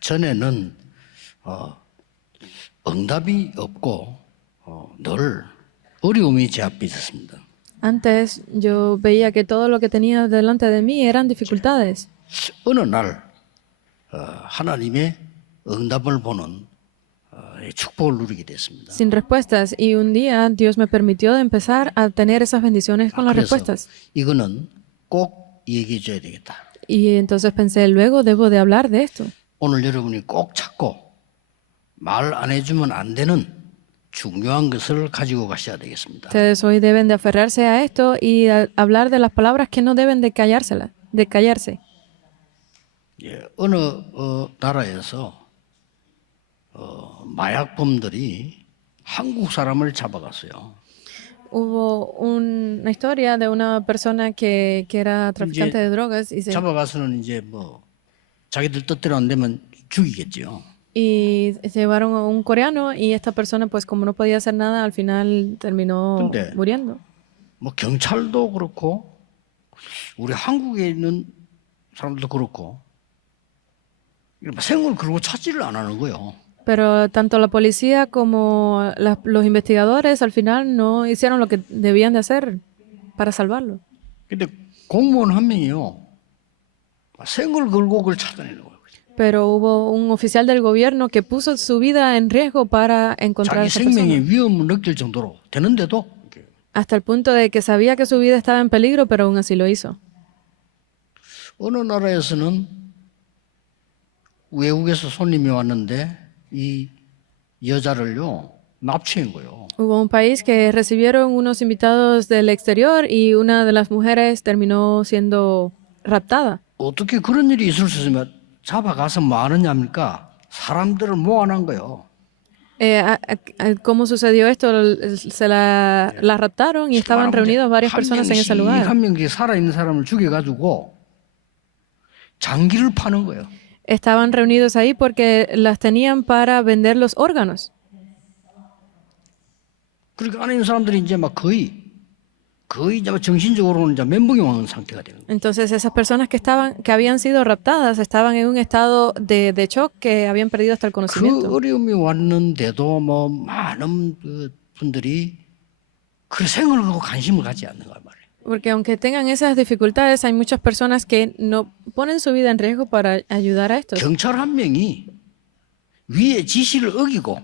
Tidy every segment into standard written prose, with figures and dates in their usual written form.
전에는 응답이 없고 늘 어려움이 제 앞에 있었습니다. Antes yo veía que todo lo que tenía delante de mí eran dificultades. 어느 날 하나님의 응답을 보는 축복을 누리게 됐습니다. Sin respuestas. Y un día Dios me permitió empezar a tener esas bendiciones con las 그래서 respuestas. 이거는 꼭 얘기해 줘야 되겠다. Y entonces pensé, luego debo de hablar de esto. 오늘 여러분이 꼭 찾고 말 안 해주면 안 되는 중요한 것을 가지고 가셔야 되겠습니다. Ustedes hoy deben de aferrarse a esto y hablar de las palabras que no deben de callarse. 예, 어느 나라에서 마약범들이 한국 사람을 잡아갔어요. Hubo una historia de una persona que era traficante de drogas 잡아가서는 이제 뭐 자기들 뜻대로 안 되면 죽이겠죠. y llevaron a un coreano y esta persona pues como no podía hacer nada al final terminó 근데 muriendo. 뭐 경찰도 그렇고 우리 한국에 있는 사람들도 그렇고 생을 그러고 찾지를 안 하는 거예요. Pero tanto la policía como los investigadores al final no hicieron lo que debían de hacer para salvarlo. 근데 공무원 한 명이요 생을 걸고 그걸 찾아내는 거예요. Pero hubo un oficial del gobierno que puso su vida en riesgo para encontrar a 자기 esa persona. 생명의 위험을 느낄 정도로 되는데도 Hasta el punto de que sabía que su vida estaba en peligro, pero aún así lo hizo. 어느 나라에서는 외국에서 손님이 왔는데 이 여자를요 납치한 거예요. Hubo un país que recibieron unos invitados del exterior y una de las mujeres terminó siendo raptada. 어떻게 그런 일이 있을 수 있으면 잡아가서 뭐 하느냐니까 사람들을 모아놓은 거예요. ¿Cómo sucedió esto? Se la raptaron y estaban reunidas varias personas en ese lugar. 한 명씩 살아있는 사람을 죽여가지고 장기를 파는 거예요. Estaban reunidos ahí porque las tenían para vender los órganos. 그러니까 안에 있는 사람들이 이제 막 거의 이제 정신적으로는 이제 멘붕이 오는 상태가 되는 거예요. Entonces esas personas que habían sido raptadas estaban en un estado de shock que habían perdido hasta el 그 conocimiento. 어려움이 왔는데도 뭐 많은 분들이 그 생을 걸고 관심을 갖지 않는 거란 말이에요. Porque aunque tengan esas dificultades, hay muchas personas que no ponen su vida en riesgo para ayudar a estos. 경찰 한 명이 위의 지시를 어기고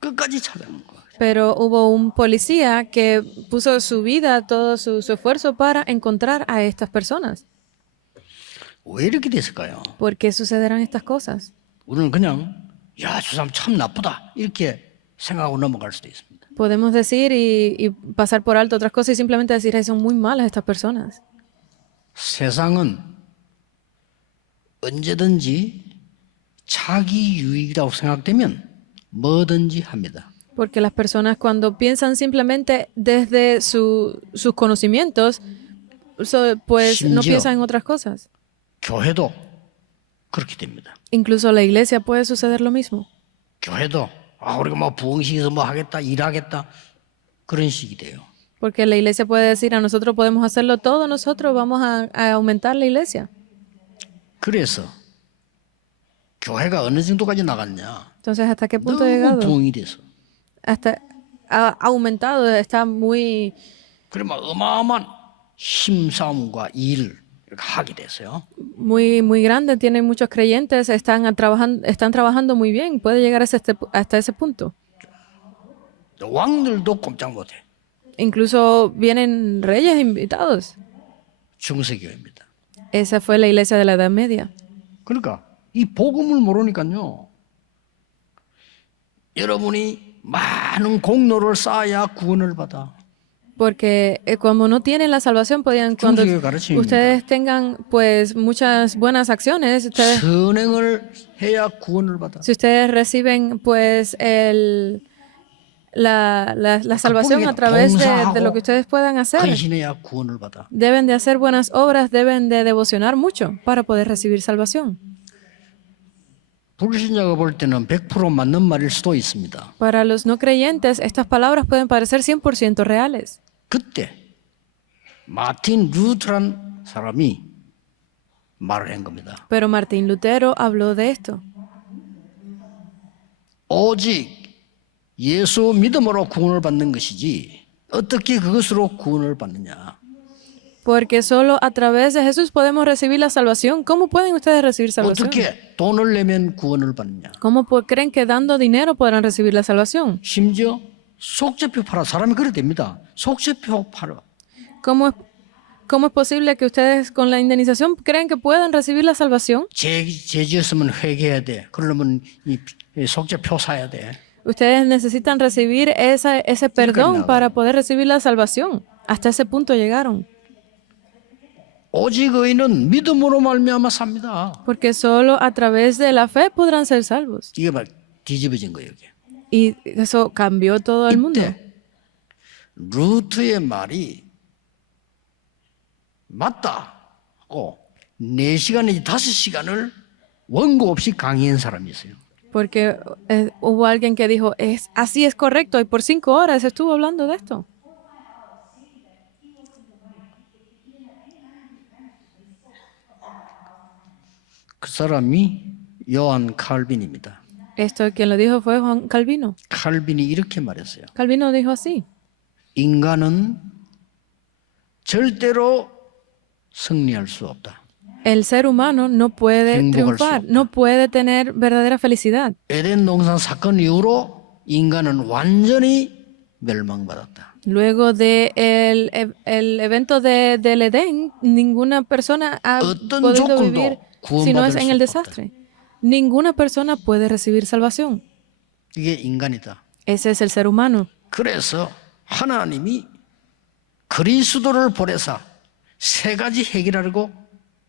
끝까지 찾아낸 거예요. Pero hubo un policía que puso su vida, todo su esfuerzo para encontrar a estas personas. 왜 이렇게 됐을까요? ¿Por qué sucederán estas cosas? 우리는 그냥 야, 저 사람 참 나쁘다 이렇게 생각하고 넘어갈 수도 있습니다. Podemos decir y pasar por alto otras cosas y simplemente decir, "Ay, son muy malas estas personas." 세상은 언제든지 자기 유익이라고 생각되면 뭐든지 합니다. Porque las personas cuando piensan simplemente desde sus conocimientos, pues no piensan en otras cosas. 교회도 그렇게 됩니다. Incluso la iglesia puede suceder lo mismo. 교회도 우리가 뭐 부흥식에서 뭐 하겠다 일하겠다 그런 식이 돼요. Porque la iglesia puede decir, a nosotros podemos hacerlo todo, nosotros vamos a aumentar la iglesia. 그래서 교회가 어느 정도까지 나갔냐? Entonces, ¿hasta qué punto ha 너무 llegado? 부흥이 돼서. Hasta ha aumentado, está muy, 그러면 어마어마한 힘싸움과 일을 하게 됐어요. muy grande, tiene muchos creyentes, están trabajando muy bien, puede llegar hasta ese punto. 왕들도 꼼짝 못해. Incluso vienen reyes invitados. 중세교회입니다. Esa fue la iglesia de la Edad Media. 그러니까 이 복음을 모르니까요. 여러분이 많은 공로를 쌓아야 구원을 받아. Porque cuando no tienen la salvación, cuando 중세교회 가르침입니다. ustedes tengan pues muchas buenas acciones, 선행을 해야 구원을 받아. si ustedes reciben pues la salvación a través de lo que ustedes puedan hacer, 헌신해야 구원을 받아. deben de hacer buenas obras, deben de devocionar mucho para poder recibir salvación. 불신자가 볼 때는 100% 맞는 말일 수도 있습니다. Para los no creyentes, estas palabras pueden parecer 100% reales. 그때 마틴 루터란 사람이 말을 한 겁니다. Pero Martín Lutero habló de esto. 오직 예수 믿음으로 구원을 받는 것이지 어떻게 그것으로 구원을 받느냐. Porque solo a través de Jesús podemos recibir la salvación. ¿Cómo pueden ustedes recibir salvación? 어떻게 돈을 내면 구원을 받느냐. ¿Cómo creen que dando dinero podrán recibir la salvación? 심지어 속죄표 팔아. 사람이 그래 됩니다. 속죄표 팔아. ¿Cómo es posible que ustedes con la indemnización creen que puedan recibir la salvación? 죄 지었으면 회개해야 돼. 그러려면 이 속죄표 사야 돼. Ustedes necesitan recibir ese perdón para poder recibir la salvación. Hasta ese punto llegaron. 오직 의인은 믿음으로 말미암아 삽니다. Porque solo a través de la fe podrán ser salvos. 이게 막 뒤집어진 거예요. 이게. Y eso cambió todo el mundo. 이때 루트의 말이 맞다 하고 4시간 내지 5시간을 원고 없이 강의한 사람이 있어요. Porque hubo alguien que dijo, así es correcto, y por 5 horas estuvo hablando de esto. 그 사람이 요한 칼빈입니다. Esto quien lo dijo fue Juan Calvino. 칼빈이 이렇게 말했어요. Calvino dijo así. 인간은 절대로 승리할 수 없다. El ser humano no puede 행복할 수 triunfar, 없다. no puede tener verdadera felicidad. 에덴 동산 사건 이후로 인간은 완전히 멸망받았다. Luego de el evento del Edén, ninguna persona ha 어떤 podido 조건도 vivir si no es en el desastre. Ninguna persona puede recibir salvación. 이게 인간이다. Ese es el ser humano. 그래서 하나님이 그리스도를 보내사 3가지 해결하려고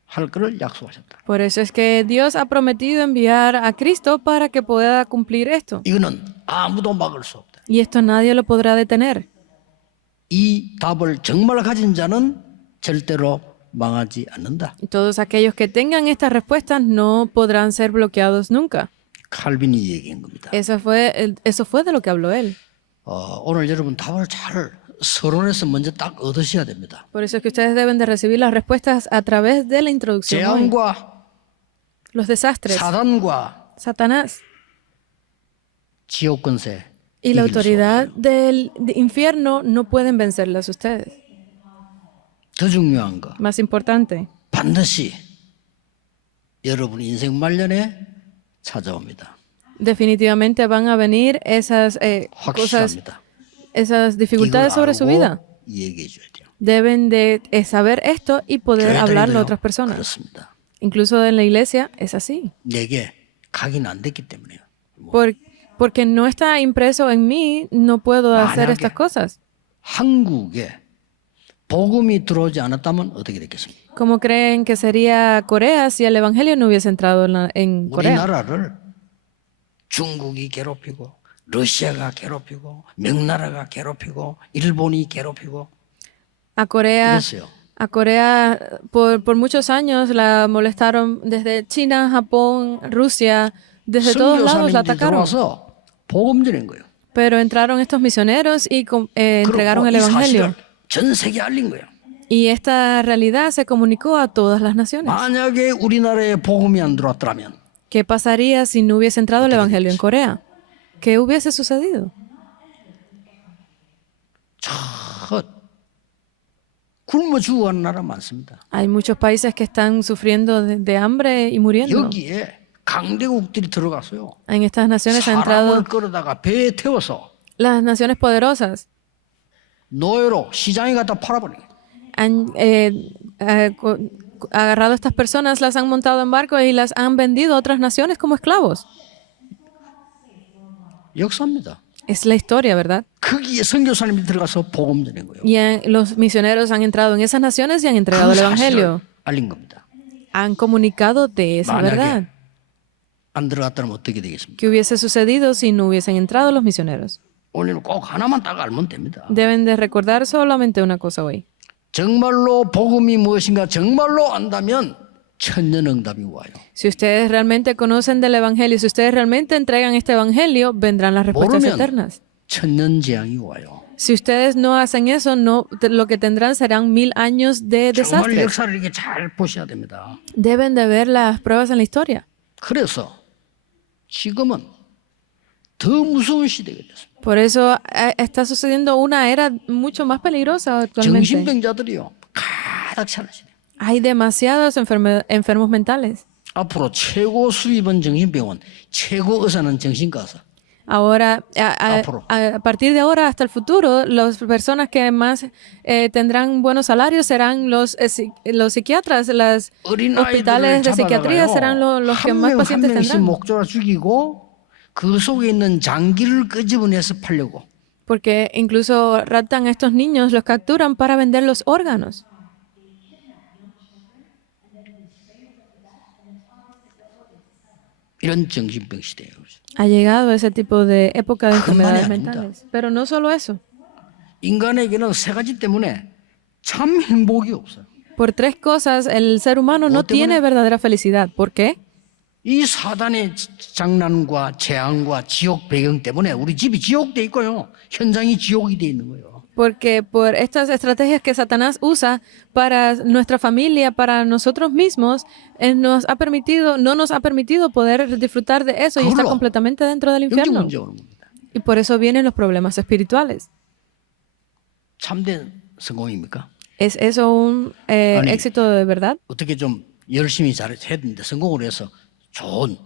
할 것을 약속하셨다. Por eso es que Dios ha prometido enviar a Cristo para que pueda cumplir esto. 이거는 아무도 막을 수 없다. Y esto nadie lo podrá detener. 이 답을 정말 가진 자는 절대로 망하지 않는다. Y todos aquellos que tengan estas respuestas no podrán ser bloqueados nunca. 칼빈이 얘기한 겁니다. Eso fue de lo que habló él. 오늘 여러분 답을 잘 서론에서 먼저 딱 얻으셔야 됩니다. Por eso es que ustedes deben de recibir las respuestas a través de la introducción. Hoy. 재앙과 Los desastres, 사단과 Satanás 지옥 권세 y la 이길 수 autoridad 없어요. del infierno no pueden vencerlas ustedes. 더 중요한 거 Más importante, 반드시 여러분 인생 말년에 찾아옵니다. definitivamente van a venir esas cosas, 확실합니다. esas dificultades sobre su vida. 얘기해 줘야 돼요. Deben de saber esto y poder hablarlo a otras personas. 그렇습니다. Incluso en la iglesia es así. 내게 각인 안 됐기 때문에요. Porque no está impreso en mí, no puedo hacer 만약에 estas cosas. 한국에 복음이 들어오지 않았다면 어떻게 됐겠습니까? ¿Cómo creen que sería Corea si el evangelio no hubiese entrado en Corea? 우리나라를 중국이 괴롭히고 러시아가 괴롭히고 명나라가 괴롭히고 일본이 괴롭히고 A Corea, 이랬어요. a Corea por muchos años la molestaron desde China, Japón, Rusia, desde todos lados la 선교사님들이 atacaron. 들어와서 복음 전한 거예요. Pero entraron estos misioneros y entregaron el 이 evangelio. 사실을 전 세계에 알린 거예요. Y esta realidad se comunicó a todas las naciones. 만약에 우리나라에 복음이 안 들어왔더라면 ¿Qué pasaría si no hubiese entrado el evangelio en Corea? ¿Qué hubiese sucedido? 저 굶어 죽어가는 나라 많습니다. Hay muchos países que están sufriendo de hambre y muriendo. 여기에 강대국들이 들어가서요. En estas naciones han entrado 사람을 끌어다가 배에 태워서 las naciones poderosas. 노예로 시장에 갖다 팔아버려요. Han agarrado a estas personas, las han montado en barcos y las han vendido a otras naciones como esclavos. 역사입니다. Es la historia, ¿verdad? 거기에 선교사님이 들어가서 복음 전한 거예요. Y los misioneros han entrado en esas naciones y han entregado 그 el 사실을 evangelio. 알린 겁니다. Han comunicado de esa verdad. 만약에 안 들어갔다면 어떻게 되겠습니까? ¿Qué hubiese sucedido si no hubiesen entrado los misioneros? 오늘 꼭 하나만 딱 알면 됩니다. Deben de recordar solamente una cosa hoy. 정말로 복음이 무엇인가 정말로 안다면 천년응답이 와요. Si ustedes realmente conocen del evangelio, si ustedes realmente entregan este evangelio, vendrán las respuestas 모르면 eternas. 천년재앙이 와요. Si ustedes no hacen eso, lo que tendrán serán 1000 años de 정말 desastre. 역사를 이렇게 잘 보셔야 됩니다. Deben de ver las pruebas en la historia. 그래서 지금은 더 무서운 시대가 됐습니다. Por eso está sucediendo una era mucho más peligrosa actualmente. 정신병자들이요 가득 차는 시대. Hay demasiados enfermos mentales. 앞으로 최고 수입은 정신병원, 최고 의사는 정신과사. Ahora, Afro. a partir de ahora hasta el futuro, las personas que más tendrán buenos salarios serán los psiquiatras, los hospitales de psiquiatría serán los que más pacientes 한 명씩 tendrán. 목조라 죽이고 그 속에 있는 장기를 끄집어내서 팔려고. Porque incluso raptan a estos niños, los capturan para vender los órganos. 이런 정신병 시대예요. Ha llegado ese tipo de época de 그만이 enfermedades 아닙니다. mentales. Pero no solo eso. 인간에게는 세 가지 때문에 참 행복이 없어요. Por tres cosas, el ser humano no tiene verdadera felicidad. ¿Por qué? 이 사단의 장난과 재앙과 지옥 배경 때문에 우리 집이 지옥돼 있고요. 현장이 지옥이 돼 있는 거예요. Porque por estas estrategias que Satanás usa para nuestra familia, para nosotros mismos, no nos ha permitido poder disfrutar de eso y está completamente dentro del 영적 infierno. 문제 오는 겁니다. Y por eso vienen los problemas espirituales. 참된 성공입니까? ¿Es eso un éxito de verdad? 어떻게 좀 열심히 잘해야 되는데 성공을 해서 좋은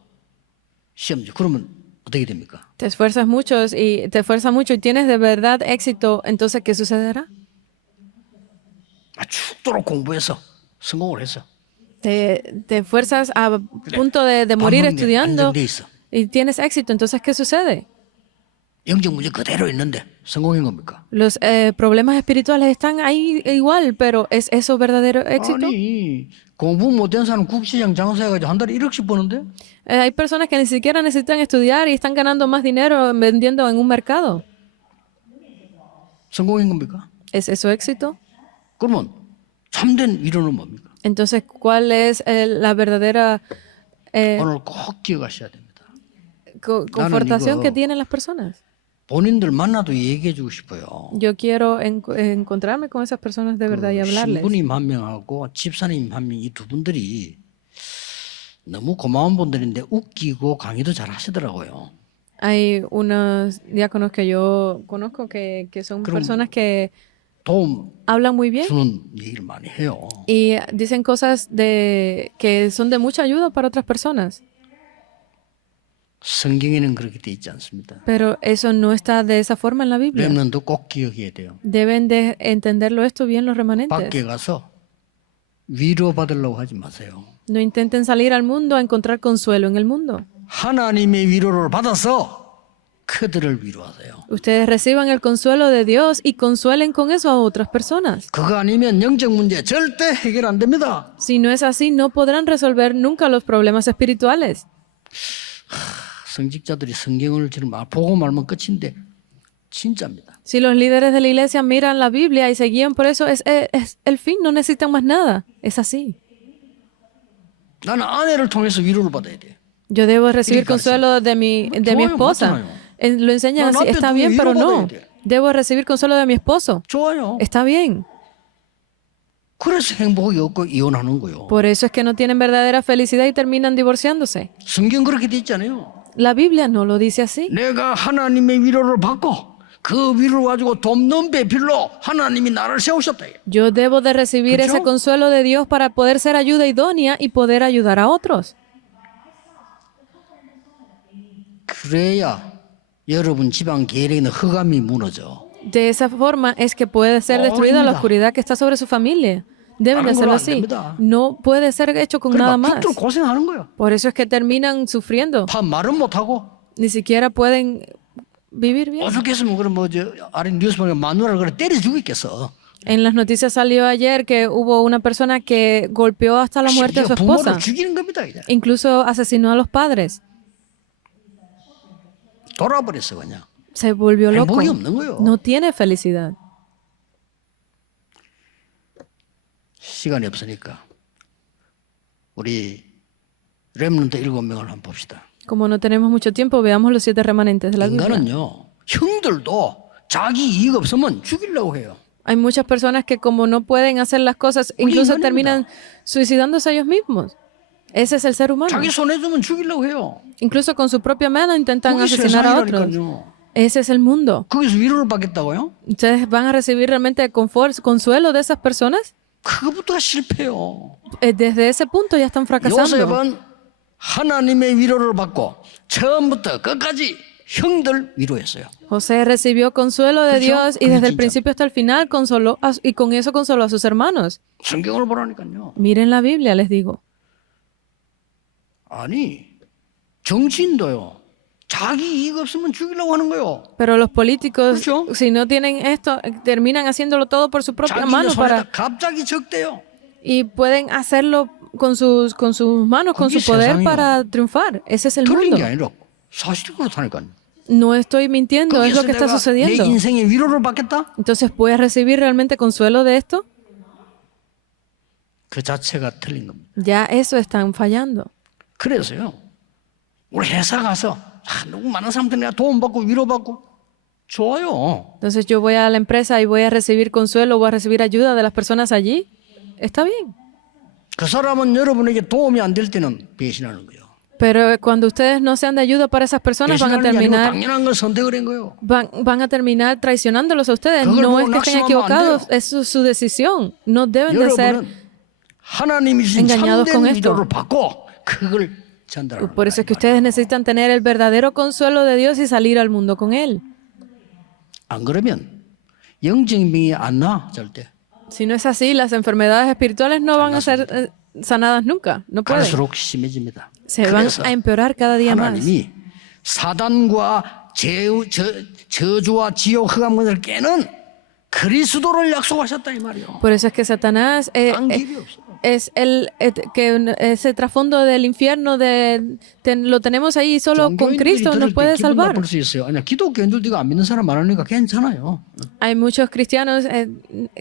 시험지 그러면 어떻게 됩니까? Te esfuerzas mucho y tienes de verdad éxito, entonces ¿qué sucederá? 죽도록 공부해서 성공을 해서 Te esfuerzas a punto de morir estudiando 안정돼 있어. y tienes éxito, entonces ¿qué sucede? 영적 문제 그대로 있는데 성공인 겁니까? Los problemas espirituales están ahí igual, pero ¿es eso verdadero éxito? 아니 공부 못한 사람 국시장 장사해가지고 한 달에 1억씩 버는데 Hay personas que ni siquiera necesitan estudiar y están ganando más dinero vendiendo en un mercado. 성공인 겁니까? ¿Es eso éxito? 그러면 참된 위로는 뭡니까? Entonces, ¿cuál es la verdadera 오늘 꼭 기억하셔야 됩니다. confortación 이거- que tienen las personas? 본인들 만나도 얘기해주고 싶어요. Yo quiero encontrarme con esas personas de verdad y hablarles. 신부님 한 명하고 집사님 한 명 이 두 분들이 너무 고마운 분들인데 웃기고 강의도 잘 하시더라고요. Hay unos diáconos que yo conozco que son 그럼- personas que 도움 hablan muy bien 주는 얘기를 많이 해요. y dicen cosas que son de mucha ayuda para otras personas. 성경에는 그렇게 돼 있지 않습니다. Pero eso no está de esa forma en la Biblia. 렘넌도 꼭 기억해야 돼요. Deben de entenderlo esto bien los remanentes. 밖에 가서 위로받으려고 하지 마세요. No intenten salir al mundo a encontrar consuelo en el mundo. 하나님의 위로를 받아서 그들을 위로하세요. Ustedes reciban el consuelo de Dios y consuelen con eso a otras personas. 그거 아니면 영적 문제 절대 해결 안 됩니다. Si no es así, no podrán resolver nunca los problemas espirituales. 성직자들이 성경을 지금 보고 말면 끝인데 진짜입니다. Si los líderes de la iglesia miran la Biblia y se guían por eso, es el fin, no necesitan más nada. Es así. 나는 아내를 통해서 위로를 받아야 돼. Yo debo recibir Explicarse. consuelo de mi esposa. 맞잖아요. Lo enseñan No, así, no, está tú bien, pero 위로받아야 no. 돼. Debo recibir consuelo de mi esposo. 좋아요. Está bien. 그래서 행복이 없고 이혼하는 거요. Por eso es que no tienen verdadera felicidad y terminan divorciándose. 성경 그렇게 돼 있잖아요. La Biblia no lo dice así. 내가 하나님의 위로를 받고 그 위로를 가지고 돕는 배필로 하나님이 나를 세우셨다. Yo debo de recibir ¿Escuchó? ese consuelo de Dios para poder ser ayuda idónea y poder ayudar a otros. 그래야 여러분 집안 계획에 있는 흑암이 무너져. De esa forma es que puede ser destruida la Oiga. oscuridad que está sobre su familia. Deben de 다른 hacerlo 걸로 안 así. 됩니다. No puede ser hecho con nada 그러니까 más. 붙들고 고생하는 거야. Por eso es que terminan sufriendo. 다 말은 못하고 Ni siquiera pueden vivir bien. 어떻겠으면 그럼 뭐저 아래 뉴스 보면 마누라를 그래 때려 죽이겠어. En las noticias salió ayer que hubo una persona que golpeó hasta la muerte a su 심지어 부모를 esposa. 죽이는 겁니다. 이제. Incluso asesinó a los padres. 돌아버렸어 그냥. Se volvió loco. 행복이 없는 거예요. No tiene felicidad. 시간이 없으니까 우리 렘넌트 7명을 한번 봅시다. Como no tenemos mucho tiempo, veamos los 7 remanentes de la Biblia. 인간은요 형들도 자기 이익 없으면 죽이려고 해요. Hay muchas personas que como no pueden hacer las cosas, incluso 인간입니다. terminan suicidándose ellos mismos. Ese es el ser humano. 자기 손해 주면 죽이려고 해요. Incluso con su propia mano intentan 그게 asesinar a otros. 세상이라니까요. Ese es el mundo. 거기서 위로를 받겠다고요? ¿Ustedes van a recibir realmente consuelo de esas personas? 그거부터 실패요. Desde ese punto ya están fracasando. 요셉은 하나님의 위로를 받고 처음부터 끝까지 형들 위로했어요. José recibió consuelo de 그렇죠? Dios y 그게 desde el 진짜. principio hasta el final consoló y con eso consoló a sus hermanos. 성경을 보라니까요. Miren la Biblia, les digo. 아니 정치인도요. 자기 이익 없으면 죽이려고 하는 거요. Pero los políticos, 그렇죠? si no tienen esto, terminan haciéndolo todo por su propia 자기 mano 손에다 갑자기 적대요. y pueden hacerlo con sus manos, con 그게 su poder 세상이에요. para triunfar. Ese es el 틀린 mundo. 게 아니라 사실이 그렇다니까요. No estoy mintiendo, es 거기서 lo que está 내가 내 sucediendo. 인생의 위로를 받겠다? Entonces, ¿puedes recibir realmente consuelo de esto? 그 자체가 틀린 겁니다. Ya eso están fallando. 그래서요. 우리 회사 가서 너무 많은 사람들 내가 도움받고 위로받고 좋아요. Entonces, yo voy a la empresa y voy a recibir consuelo, voy a recibir ayuda de las personas allí. Está bien. 그 사람은 여러분에게 도움이 안 될 때는 배신하는 거예요. Pero cuando ustedes no sean de ayuda para esas personas, van a 배신하는 게 아니고 terminar 당연한 걸 선택을 한 거예요. van a terminar traicionándolos a ustedes. 그걸 No 보고 es que estén 낙심하면 안 equivocados, 돼요. es su decisión. No deben de ser. 여러분은 하나님이 주신 engañados con 참된 esto. 위로를 받고 그걸 전달하는 Por eso es que 거예요. ustedes necesitan tener el verdadero consuelo de Dios y salir al mundo con Él. 안 그러면 영적인 병이 안 나, 절대. Si no es así, las enfermedades espirituales no van a ser sanadas nunca. No pueden. 갈수록 심해집니다. Se van 그래서 a empeorar cada día más. 하나님이 사단과 저주와 지옥 흑암을 깨는 그리스도를 약속하셨다 이 말이요. Por eso es que Satanás 딴 길이 없어요. es que ese trasfondo del infierno lo tenemos ahí solo con 종교인들이 Cristo 들을 nos 때 puede 기분 salvar. 나쁠 수 있어요. 아니 기독교인들도 이거 안 믿는 사람 많으니까 괜찮아요. Hay muchos cristianos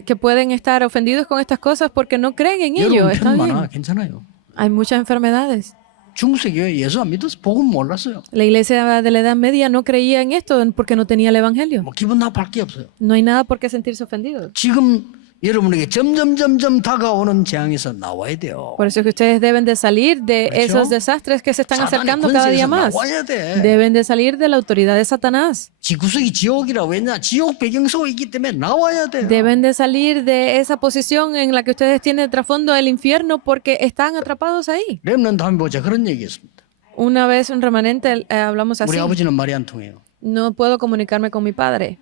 que pueden estar ofendidos con estas cosas porque no creen en ello. 여러분 Está 편 bien. 많아, 괜찮아요. Hay muchas enfermedades. 중세교회 예수 안 믿어서 복음 몰랐어요. La iglesia de la Edad Media no creía en esto porque no tenía el evangelio. 뭐 기분 나쁠 게 없어요. No hay nada por qué sentirse ofendidos. 지금 여러분에게 점점 다가오는 재앙에서 나와야 돼요. Por eso es que ustedes deben de salir de 그렇죠? esos desastres que se están 사단의 acercando cada día 권세에서 más. 나와야 돼. Deben de salir de la autoridad de Satanás. 지구석이 지옥이라고 했냐? 지옥 배경 속에 있기 때문에 나와야 돼요. Deben de salir de esa posición en la que ustedes tienen de trasfondo del infierno porque están atrapados ahí. 렘넌트 한번 보자. 그런 얘기했습니다. Una vez un remanente hablamos así. 우리 아버지는 말이 안 통해요. No puedo comunicarme con mi padre.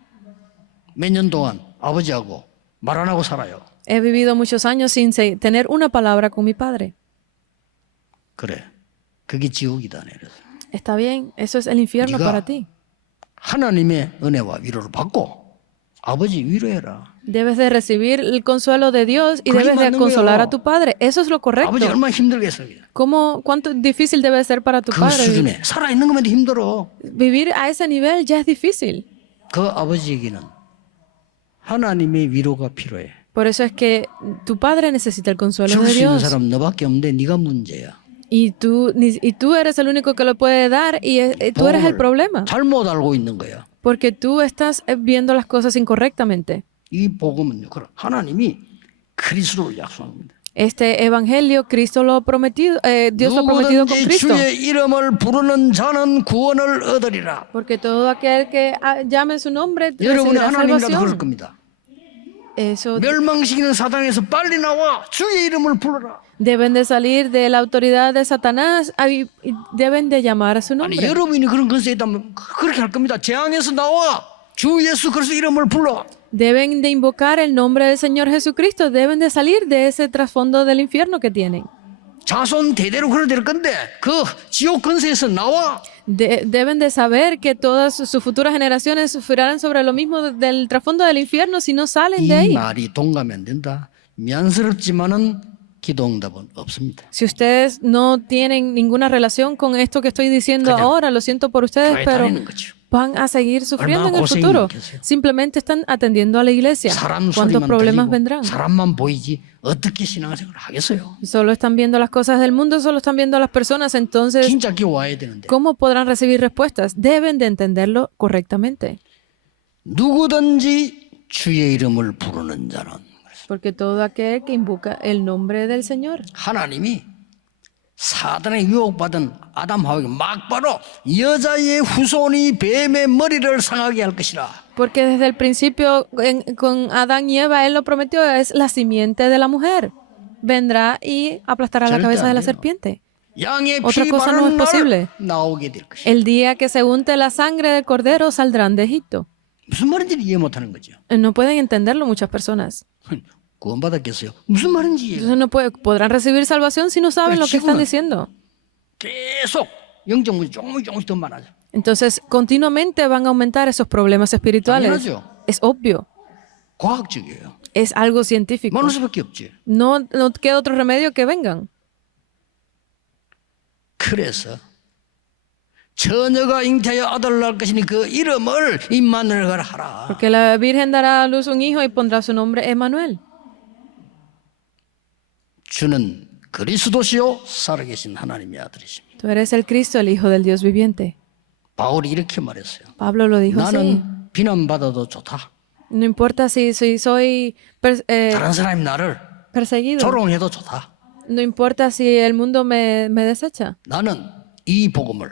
몇 년 동안 아버지하고 말 안 하고 살아요. He vivido muchos años sin tener una palabra con mi padre. 그래. 그게 지옥이다. 그래서 Está bien, eso es el infierno 네가 para ti. 하나님의 은혜와 위로를 받고 아버지 위로해라. Debes de recibir el consuelo de Dios y 그게 debes de 맞는 consolar 거예요. a tu padre. Eso es lo correcto. 아버지 얼마나 힘들겠어요. ¿Cuánto difícil debe ser para tu 그 padre? 수준에 살아있는 것만 힘들어. Vivir a ese nivel ya es difícil. 그 아버지에게는 하나님의 위로가 필요해. Por eso es que tu padre necesita el consuelo 줄 de 수 있는 Dios. 사람 너밖에 없는데 네가 문제야. Y tú eres el único que lo puede dar y tú eres el 복음을 problema. 잘못 알고 있는 거야. Porque tú estás viendo las cosas incorrectamente. 이 복음은요. 그럼 하나님이 그리스도를 약속합니다. Este evangelio, Cristo lo ha prometido, Dios lo ha prometido con 누구든지 Cristo. 주의 이름을 부르는 자는 구원을 얻으리라. Porque todo aquel que llame su nombre 여러분의 recibirá 하나님이라도 그럴 salvación. 겁니다. Eso 멸망시키는 사단에서 빨리 나와 주의 이름을 불러라. deben de salir de la autoridad de Satanás y deben de llamar a su 아니 nombre. 여러분이 그런 것에 있다면 그렇게 할 겁니다. 재앙에서 나와 주 예수 그리스도 이름을 불러. Deben de invocar el nombre del Señor Jesucristo. Deben de salir de ese trasfondo del infierno que tienen. 자손 대대로 그래 될 건데 그 지옥 근세에서 나와. Deben de saber que todas sus futuras generaciones sufrirán sobre lo mismo del trasfondo del infierno si no salen de 이 ahí. 말이 동감이 안 된다. 미안스럽지만은 기도응답은 없습니다. Si ustedes no tienen ninguna relación con esto que estoy diciendo 그냥 ahora, lo siento por ustedes, 교회 pero 다니는 거죠. van a seguir sufriendo en 얼마나 el 고생이 futuro. 있겠어요. Simplemente están atendiendo a la iglesia. 사람 ¿Cuántos 소리만 problemas 들리고 vendrán? 사람만 보이지 어떻게 신앙생활을 하겠어요? Solo están viendo las cosas del mundo, solo están viendo a las personas. Entonces, 진짜 기도 와야 되는데 ¿cómo podrán recibir respuestas? Deben de entenderlo correctamente. 누구든지 주의 이름을 부르는 자는 Porque todo aquel que invoca el nombre del Señor. 하나님이 사단의 유혹받은 아담 하와에게 막바로 여자의 후손이 뱀의 머리를 상하게 할 것이라. Porque desde el principio con Adán y Eva, Él lo prometió, es la simiente de la mujer. Vendrá y aplastará la cabeza de la serpiente. 양의 Otra 피 cosa no es 바르는 posible. 날 나오게 될 것이야. El día que se unte la sangre del cordero saldrán de Egipto. 무슨 말인지 이해 못하는 거죠. No pueden entenderlo muchas personas. 구원받았겠어요? 무슨 말인지 이해. Entonces no podrán recibir salvación si no saben lo que están diciendo. 계속 영적 문제 조금씩 더 많아져. Entonces continuamente van a aumentar esos problemas espirituales. 당연하죠. Es obvio. 과학적이에요. Es algo científico. 많을 수밖에 없지. No queda otro remedio que vengan. 그래서 처녀가 잉태하여 아들을 낳을 것이니 그 이름을 임마누엘이라 하라. Porque la Virgen dará a luz un hijo y pondrá su nombre Emmanuel. 주는 그리스도시요 살아계신 하나님의 아들이십니다. Tú eres el Cristo, el Hijo del Dios viviente. 바울이 이렇게 말했어요. Pablo lo dijo así. 나는 비난받아도 좋다. No importa si soy 다른 사람이 나를 perseguido. 조롱해도 좋다. No importa si el mundo me desecha. 나는 이 복음을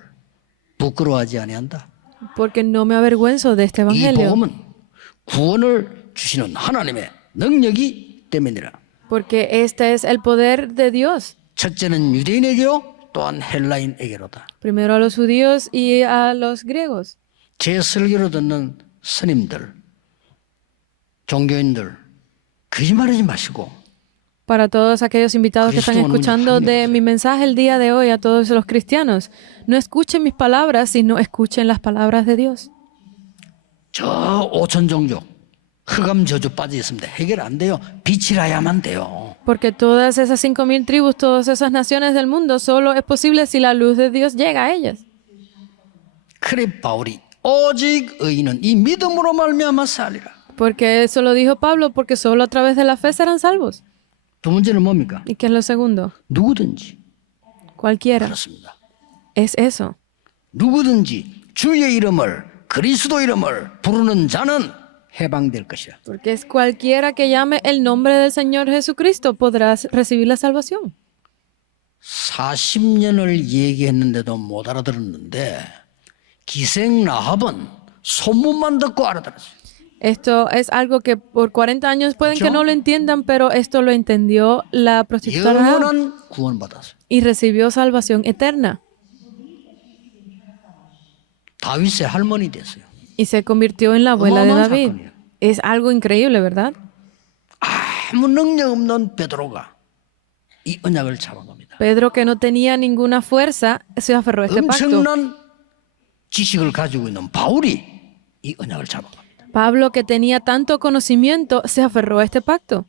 부끄러워하지 아니한다. Porque no me avergüenzo de este 이 evangelio. 복음은 구원을 주시는 하나님의 능력이 때문이라. Porque este es el poder de Dios. 첫째는 유대인에게요, 또한 헬라인에게로다. Primero a los judíos y a los griegos. 제 설교를 듣는 스님들, 종교인들, 거짓말하지 마시고 Para todos aquellos invitados que están escuchando de mi mensaje el día de hoy, a todos los cristianos, no escuchen mis palabras, sino escuchen las palabras de Dios. 저 5천 종족 흑암 저주 빠져 있습니다. 해결 안 돼요. 빛이 나야만 돼요. Porque todas esas 5,000 tribus, todas esas naciones del mundo, solo es posible si la luz de Dios llega a ellas. 그래 바울이 오직 의인은 이 믿음으로 말미암아 살리라. Porque eso lo dijo Pablo, porque solo a través de la fe serán salvos. 두 문제는 뭡니까? ¿Y qué es lo segundo? 누구든지 Cualquiera. 그렇습니다. Es eso. 누구든지 주의 이름을 그리스도 이름을 부르는 자는 해방될 것이라. Porque es cualquiera que llame el nombre del Señor Jesucristo podrá recibir la salvación. 40년을 얘기했는데도 못 알아들었는데 기생 라합은 소문만 듣고 알아들었어요. Esto es algo que por 40 años pueden que no lo entiendan, pero esto lo entendió la prostituta Rahab 영원한 구원받았어요. y recibió salvación eterna. 다윗의 할머니 됐어요. Y se convirtió en la abuela de 어마어마한 David. 사건이에요. Es algo increíble, ¿verdad? 아무 능력 없는 베드로가 이 언약을 잡아갑니다. Pedro, que no tenía ninguna fuerza, se aferró a este pacto. 엄청난 지식을 가지고 있는 바울이 이 언약을 잡아갑니다. Pablo, que tenía tanto conocimiento, se aferró a este pacto.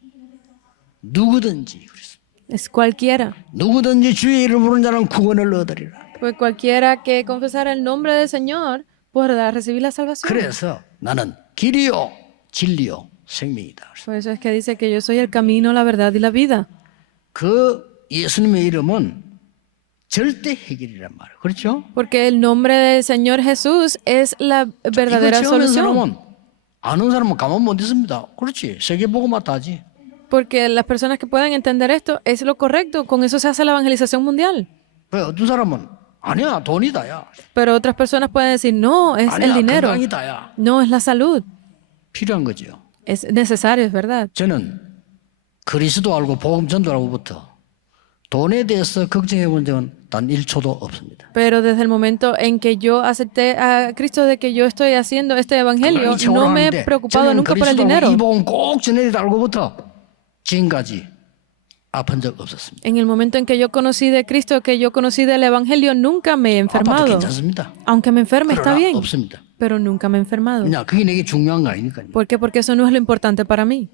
누구든지 그랬어요. Es cualquiera. 누구든지 주의 이름을 부르는 자는 구원을 얻으리라. Pues cualquiera que confesara el nombre del Señor podrá recibir la salvación. 그래서 나는 길이요 진리요 생명이다. Por eso es que dice que yo soy el camino, la verdad y la vida. 그 예수님의 이름은 절대 해결이란 말이에요. 그렇죠? Porque el nombre del Señor Jesús es la verdadera 이거 체험한 solución. 사람은 아는 사람은 가만 못 있습니다. 그렇지. 세계복음화 다지. Porque las personas que puedan entender esto es lo correcto. Con eso se hace la evangelización mundial. 왜 어떤 사람은 아니야 돈이다야. Pero otras personas pueden decir, no, es el 아니야 dinero. 건강이다야. No, es la salud. 필요한 거죠. Es necesario, es verdad. 저는 그리스도 알고 복음 전도하고부터 돈에 대해서 걱정해 본 적은 단 1초도 없습니다. Pero desde el momento en que yo acepté a Cristo de que yo estoy haciendo este evangelio, no me he preocupado nunca por el dinero. 이 복음 꼭 전해야 알고부터 지금까지 아픈 적 없었습니다. En el momento en que yo conocí de Cristo, que yo conocí del evangelio, nunca me he 아파도 enfermado. 괜찮습니다. Aunque me enferme, está 그러나 bien. 없습니다. Pero nunca me he enfermado. 그냥 그게 내게 중요한 거 아니니까요. ¿Por qué? Porque eso no es lo importante para mí.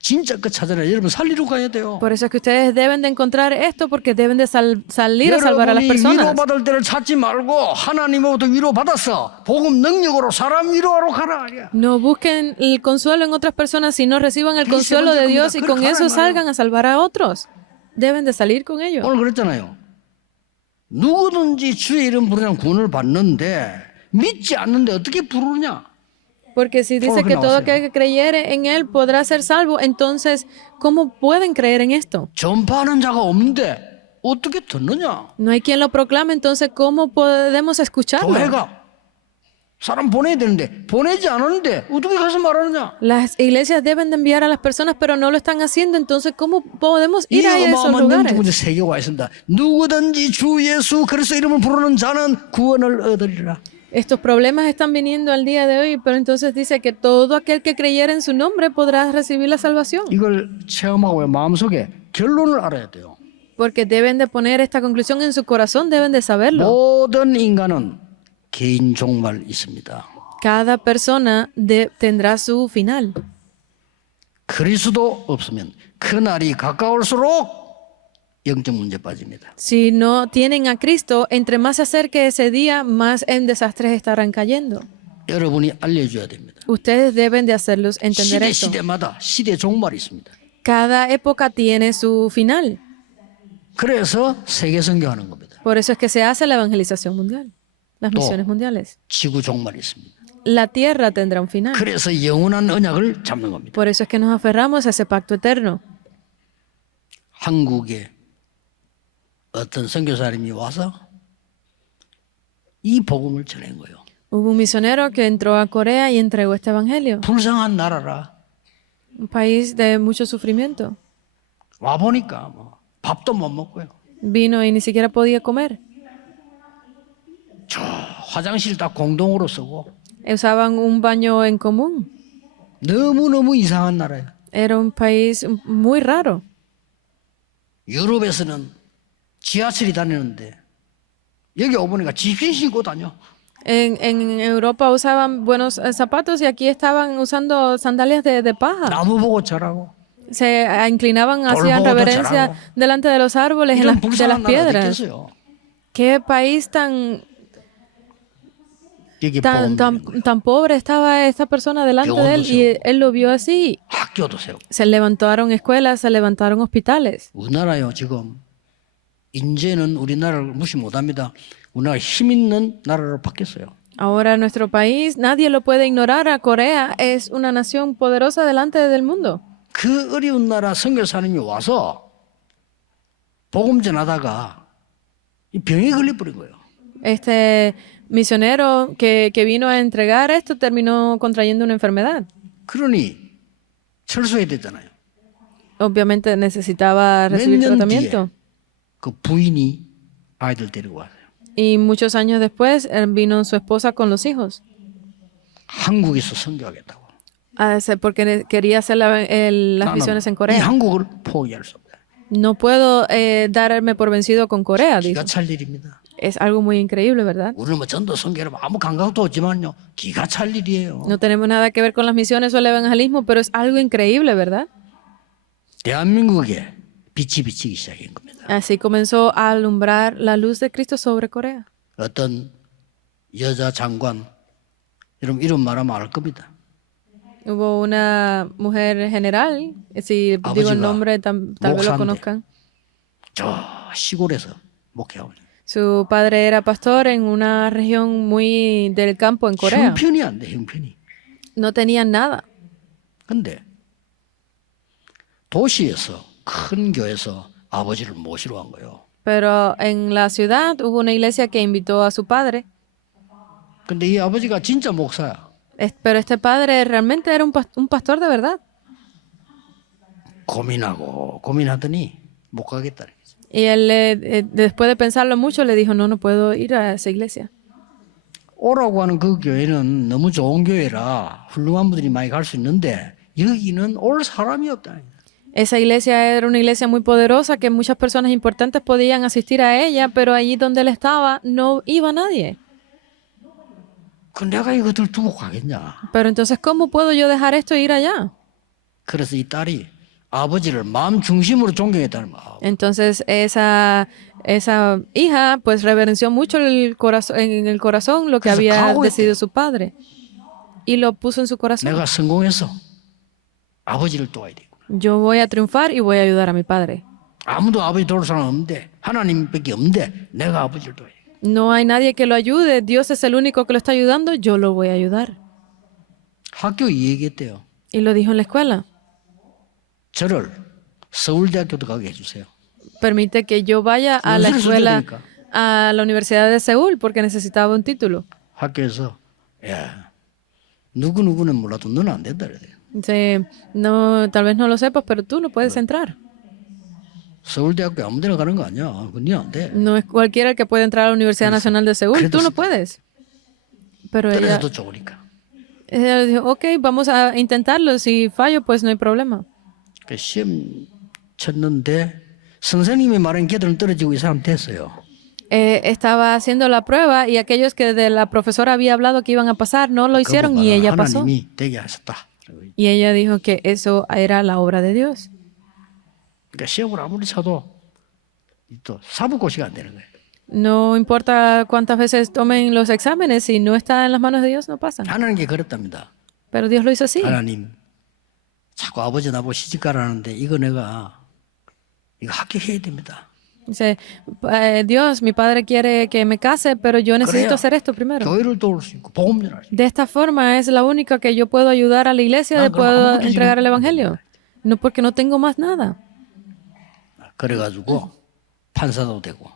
진짜 그 찾아라. 여러분 살리러 가야 돼요. Por eso es que ustedes deben de encontrar esto, porque deben de salir a salvar a las 여러분이 personas. 위로받을 때를 찾지 말고 하나님으로부터 위로받았어. 복음 능력으로 사람 위로하러 가라. No busquen el consuelo en otras personas, sino reciban el consuelo de Dios y con eso salgan a salvar a otros. Deben de salir con ello. 오늘 그랬잖아요. 누구든지 주의 이름 부르면 구원을 받는데 믿지 않는데 어떻게 부르냐? Porque si dice que todo aquel que creyere en Él podrá ser salvo, entonces, ¿cómo pueden creer en esto? 전파하는 자가 없는데 어떻게 듣느냐? No hay quien lo proclame, entonces, ¿cómo podemos escucharlo? 교회가 사람 보내야 되는데 보내지 않았는데 어떻게 가서 말하느냐? Las iglesias deben de enviar a las personas, pero no lo están haciendo, entonces, ¿cómo podemos 이 ir a esos 어마어마한 lugares? 문제 세 개가 있습니다. 누구든지 주 예수 그리스도 이름을 부르는 자는 구원을 얻으리라. Estos problemas están viniendo al día de hoy, pero entonces dice que todo aquel que creyera en su nombre podrá recibir la salvación. 이걸 체험하고 마음속에 결론을 알아야 돼요. Porque deben de poner esta conclusión en su corazón, deben de saberlo. 모든 인간은 개인 종말 있습니다. Cada persona tendrá su final. 그리스도 없으면 그 날이 가까울수록 영적 문제 빠집니다. Si no tienen a Cristo, entre más se acerque ese día, más en desastres estarán cayendo. 여러분이 알려줘야 됩니다. Ustedes deben de hacerlos entender 시대 esto. 시대마다 시대 종말이 있습니다. Cada época tiene su final. 그래서 세계 선교하는 겁니다. Por eso es que se hace la evangelización mundial, las misiones mundiales. 지구 종말이 있습니다. La tierra tendrá un final. 그래서 영원한 언약을 잡는 겁니다. Por eso es que nos aferramos a ese pacto eterno. 한국에 어떤 선교사님이 와서 이 복음을 전한 거예요. Hubo un misionero que entró a Corea y entregó este evangelio. 불쌍한 나라라. Un país de mucho sufrimiento. 와 보니까 뭐 밥도 못 먹고요. Vino y ni siquiera podía comer. 저 화장실 다 공동으로 쓰고 Usaban un baño en común. 너무너무 이상한 나라예요. Era un país muy raro. 유럽에서는 지하철이 다니는데 여기 오보니까 집신 신고 다녀. En Europa usaban buenos zapatos y aquí estaban usando sandalias de paja. 나무 보고 절하고 Se inclinaban, hacían polvo, reverencia charao. delante de los árboles, 이런 de 불쌍한 las 나라 piedras. 어딨겠어요. ¿Qué país tan 여기 복음 tan pobre estaba esta persona delante de él? Y él lo vio así. 학교도 세우고. Se levantaron escuelas, se levantaron hospitales. 우리나라요 지금 이제는 우리나라를 무시 못합니다. 우리나라 힘 있는 나라로 바뀌었어요. Ahora nuestro país, nadie lo puede ignorar. A Corea es una nación poderosa delante del mundo. 그 어려운 나라 선교사님이 와서 복음 전하다가 이 병에 걸려버린 거예요. Este misionero que vino a entregar esto terminó contrayendo una enfermedad. 그러니 철수해야 되잖아요. Obviamente necesitaba recibir 몇 년 뒤에 tratamiento. 그 부인이 아이들 데리고 왔어요. Y muchos años después vino su esposa con los hijos. 한국에서 선교하겠다고. Porque quería hacer las 나는 misiones en 이 Corea. 한국을 포기할 수 없다. No puedo darme por vencido con Corea, dijo. 기가 찰 일입니다. Es algo muy increíble, ¿verdad? 우리는 뭐 전도 선교를 아무 감각도 없지만요. 기가 찰 일이에요. No tenemos nada que ver con las misiones o el evangelismo, pero es algo increíble, ¿verdad? 대한민국에 빛이 비치기 시작한 겁니다. Así comenzó a alumbrar la luz de Cristo sobre Corea. 어떤 여자 장관 여러분 이런 말하면 알 겁니다. Hubo una mujer general, si digo el nombre, tal vez lo conozcan. 저 시골에서 목회하고 Su padre era pastor en una región muy del campo en Corea. 형편이 안 돼, 형편이. No tenían nada. 근데 도시에서 큰 교회에서 아버지를 모시러 간 거예요. Pero en la ciudad hubo una iglesia que invitó a su padre. 근데 이 아버지가 진짜 목사야. Pero este padre realmente era un pastor de verdad. 고민하더니 못 가겠다. Y él, después de pensarlo mucho, le dijo, no puedo ir a esa iglesia. 오라고 하는 그 교회는 너무 좋은 교회라 훌륭한 분들이 많이 갈 수 있는데 여기는 올 사람이 없다. Esa iglesia era una iglesia muy poderosa que muchas personas importantes podían asistir a ella, pero allí donde él estaba no iba nadie. 그 내가 이것들 두고 가겠냐. Pero entonces, ¿cómo puedo yo dejar esto e ir allá? 그래서 이 딸이 아버지를 마음 중심으로 존경했다는 말. Entonces esa hija pues reverenció mucho en el corazón lo que había decidido su padre y lo puso en su corazón. 내가 성공해서 아버지를 도와야 되구나. Yo voy a triunfar y voy a ayudar a mi padre. 아무도 아버지 도울 사람 없는데 하나님밖에 없는데 내가 아버지를 도와야 돼. No hay nadie que lo ayude. Dios es el único que lo está ayudando. Yo lo voy a ayudar. 학교 이 얘기했대요. Y lo dijo en la escuela. 저를 서울대학교도 가게 해주세요. Permite que yo vaya a la escuela, a la Universidad de Seúl, porque necesitaba un título. 학교에서 야, 누구는 몰라도 너는 안 된다 그래요. Dice, no, tal vez no lo sepas, pero tú no puedes entrar. 서울대학교 아무 데나 가는 거 아니야. 그건 안 돼. No es cualquiera el que puede entrar a la Universidad Nacional de Seúl. Tú no puedes. Pero 떨어져도 좋으니까. ella dijo, ok, vamos a intentarlo. Si fallo, pues no hay problema. 그 시험 쳤는데 선생님이 말한 걔들은 떨어지고 이 사람 됐어요. Estaba haciendo la prueba y aquellos que de la profesora había hablado que iban a pasar, no lo hicieron y ella pasó. 하나님이 되게 하셨다. Y ella dijo que eso era la obra de Dios. 그러니까 시험을 아무리 쳐도 또 사법고시가 안 되는 거예요. No importa cuántas veces tomen los exámenes, si no está en las manos de Dios, no pasa. 하나님께 그랬답니다. Pero Dios lo hizo así. 하나님, 자꾸 아버지 나보고 시집가라는데 이거 내가 이거 합격해야 됩니다. Dice, Dios, mi padre quiere que me case, pero yo necesito hacer esto primero. 교회를 도울 수 있고 복음 전할 수 있고. De esta forma es la única que yo puedo ayudar a la iglesia, de puedo entregar el evangelio. No porque no tengo más nada. 그래가지고 판사도 되고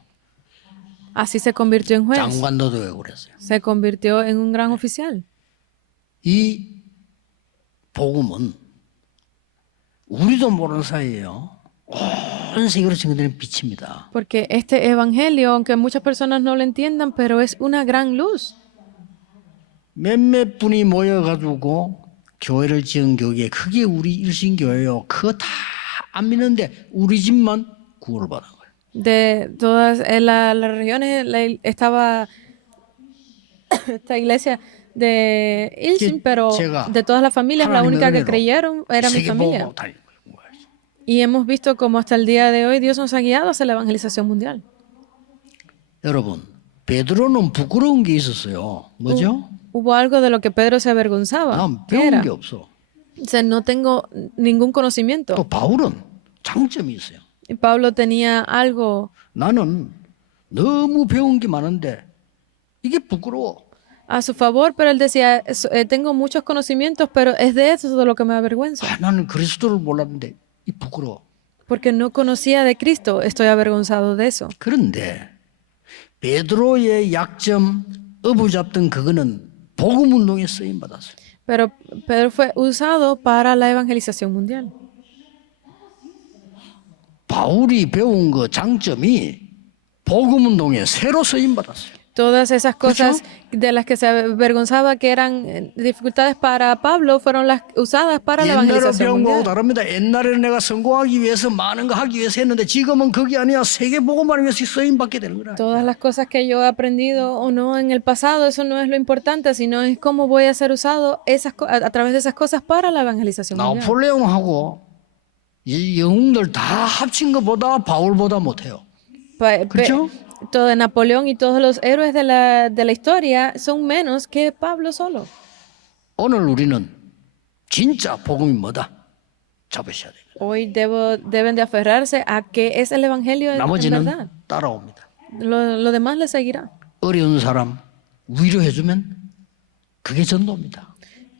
Así se convirtió en juez. 장관도 되고 그랬어요. Se convirtió en un gran oficial. 이 복음은 우리도 모르는 사이에요. 온 세계로 증거되는 빛입니다. Porque este evangelio, aunque muchas personas no lo entiendan, pero es una gran luz. 몇몇 분이 모여가지고 교회를 지은 교회, 그게 우리 일신교회요. 그거 다 안 믿는데 우리 집만 구원을 받은 거예요. De todas las regiones estaba esta iglesia de Ilsin, pero de todas las familias, la única que creyeron era mi familia. Y hemos visto cómo hasta el día de hoy Dios nos ha guiado hacia la evangelización mundial. 여러분, 베드로는 부끄러운 게 있었어요. 뭐죠? Hubo algo de lo que Pedro se avergonzaba. 난 ¿Qué 배운 era? 게 없어. O sea, no tengo ningún conocimiento. 또 바울은 장점이 있어요. Y Pablo tenía algo 나는 너무 배운 게 많은데 이게 부끄러워. a su favor, pero él decía, tengo muchos conocimientos, pero es de eso de lo que me avergüenza. 나는 그리스도를 몰랐는데 이 부끄러워. Porque no conocía de Cristo, estoy avergonzado de eso. 그런데 베드로의 약점 어부잡던 그거는 복음 운동에 쓰임 받았어요. Pero Pedro fue usado para la evangelización mundial. 바울이 배운 그 장점이 복음 운동에 새로 쓰임 받았어요. Todas esas cosas de las que se avergonzaba que eran dificultades para Pablo fueron las usadas para la 옛날에 evangelización 배운 거하고 mundial. 다릅니다. 옛날에는 내가 성공하기 위해서 많은 거 하기 위해서 했는데 지금은 그게 아니야. 세계 복음을 위해서 쓰임 받게 되는 거라. Todas las cosas que yo he aprendido o no en el pasado, eso no es lo importante, sino es cómo voy a ser usado a través de esas cosas para la evangelización mundial. 나폴레옹하고 이 영웅들 다 합친 것보다 바울보다 못해요. 그렇죠? Todo de Napoleón y todos los héroes de la historia son menos que Pablo solo. 오늘 우리는 진짜 복음이 뭐다 잡으셔야 돼요. Hoy deben de aferrarse a qué es el evangelio en 나머지는 verdad. 따라옵니다. Lo demás le seguirá. 어려운 사람 위로해주면 그게 전도입니다.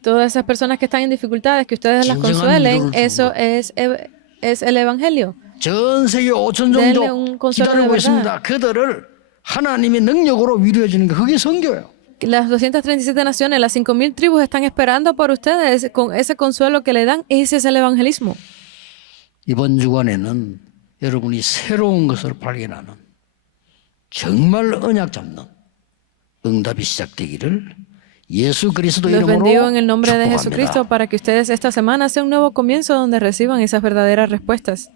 Todas esas personas que están en dificultades, que ustedes las consuelen, eso es el evangelio. 전 세계 5천 Denle 정도 un consuelo de 기다리고 verdad. 있습니다. 그들을 하나님의 능력으로 위로해 주는 게 그게 선교예요. Las 237 naciones, las 5,000 tribus están esperando por ustedes con ese consuelo que le dan. Ese es el evangelismo. 이번 주간에는 여러분이 새로운 것을 발견하는 정말 언약 잡는 응답이 시작되기를 예수 그리스도 Los 이름으로 bendigo en el nombre de 축복합니다. Jesucristo para que ustedes esta semana sea un nuevo comienzo donde reciban esas verdaderas respuestas.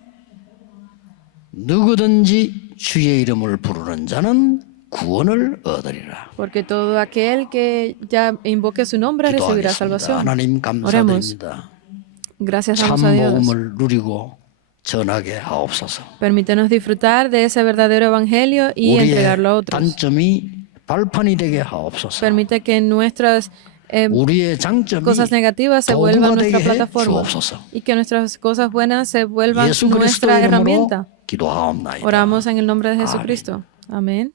누구든지 주의 이름을 부르는 자는 구원을 얻으리라. Porque todo aquel que ya invoque su nombre recibirá 기도하겠습니다. salvación. 하나님 Oremos. 감사드립니다. Gracias damos a Dios. 참복음을 누리고 전하게 하옵소서. Permítenos disfrutar de ese verdadero evangelio y 우리의 entregarlo a otros. 단점이 발판이 되게 하옵소서. Permite que nuestras 우리의 장점이 cosas negativas se vuelvan 도구가 nuestra 되게 해 plataforma 주옵소서. y que nuestras cosas buenas se vuelvan 예수 그리스도 nuestra 이름으로 herramienta. 기도하옵나이다. Oramos en el nombre de Jesucristo. Amén.